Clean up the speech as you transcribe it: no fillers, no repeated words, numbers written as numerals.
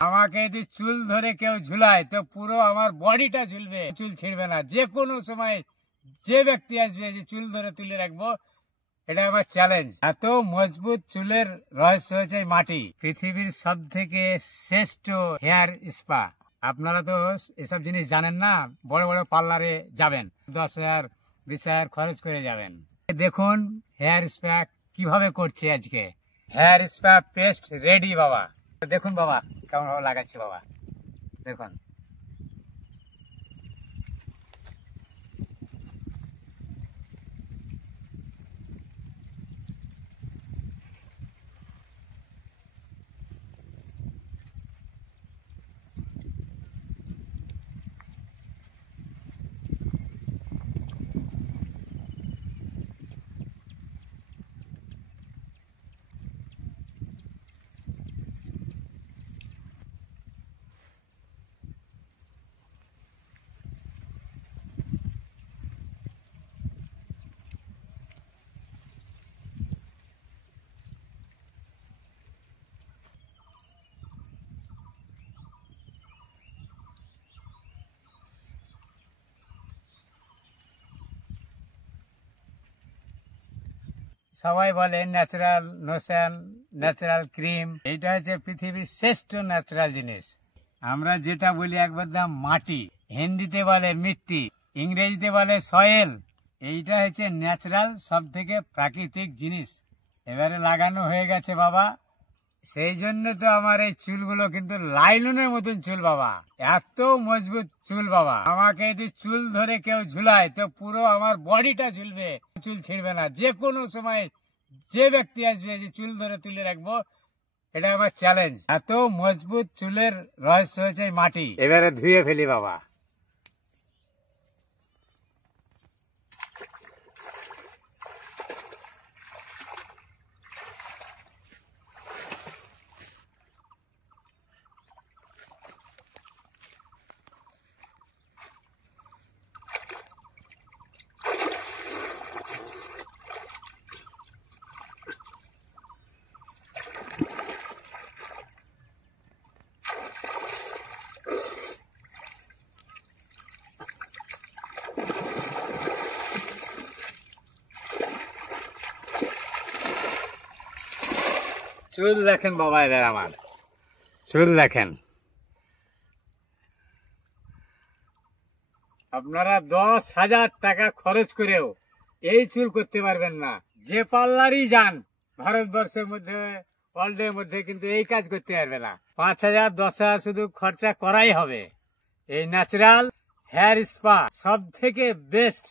আমাকে যদি চুল ধরে কেউ ঝুলায় তো পুরো আমার বডিটা ঝুলবে, চুল ছিঁড়বে না। যে কোনো সময় যে ব্যক্তি আসবে যে চুল ধরে তুলে রাখবো, এটা আমার চ্যালেঞ্জ। এত মজবুত চুলের রহস্য হচ্ছে মাটি। পৃথিবীর সব থেকে শ্রেষ্ঠ হেয়ার স্পা। আপনারা তো এসব জিনিস জানেন না, বড় বড় পার্লারে যাবেন, 10,000 20,000 খরচ করে যাবেন। দেখুন হেয়ার স্পা কিভাবে করছে আজকে। হেয়ার স্পা পেস্ট রেডি বাবা। দেখুন বাবা কেমন ভাবে লাগাচ্ছে বাবা, দেখুন। সবাই বলে ন্যাচারাল লোশন, ন্যাচারাল ক্রিম, এইটা হচ্ছে পৃথিবীর শ্রেষ্ঠ ন্যাচারাল জিনিস। আমরা যেটা বলি একবার দাম মাটি, হিন্দিতে বলে মিট্টি, ইংরেজিতে বলে সয়েল। এইটা হচ্ছে ন্যাচারাল সব থেকে প্রাকৃতিক জিনিস। এবারে লাগানো হয়ে গেছে বাবা, সেই জন্য তো আমার এই চুলগুলো কিন্তু লাইলনের মতন চুল বাবা, এত মজবুত চুল বাবা। আমাকে যদি চুল ধরে কেউ ঝুলায় তো পুরো আমার বডিটা ঝুলবে, চুল ছিঁড়বে না। যে কোনো সময় যে ব্যক্তি আসবে যে চুল ধরে তুলে রাখবো, এটা আমার চ্যালেঞ্জ। এত মজবুত চুলের রহস্য হচ্ছে মাটি। এবারে ধুয়ে ফেলি বাবা। চুল দেখেন বাবা, এবার আমার চুল দেখেন। আপনারা 10,000 টাকা খরচ করেও এই চুল করতে পারবেন না। যে পার্লারই যান ভারতবর্ষের মধ্যে, ওয়ার্ল্ডের মধ্যে, কিন্তু এই কাজ করতে পারবে না। 5,000 10,000 শুধু খরচা করাই হবে। এই ন্যাচারাল হেয়ার স্পা সব থেকে বেস্ট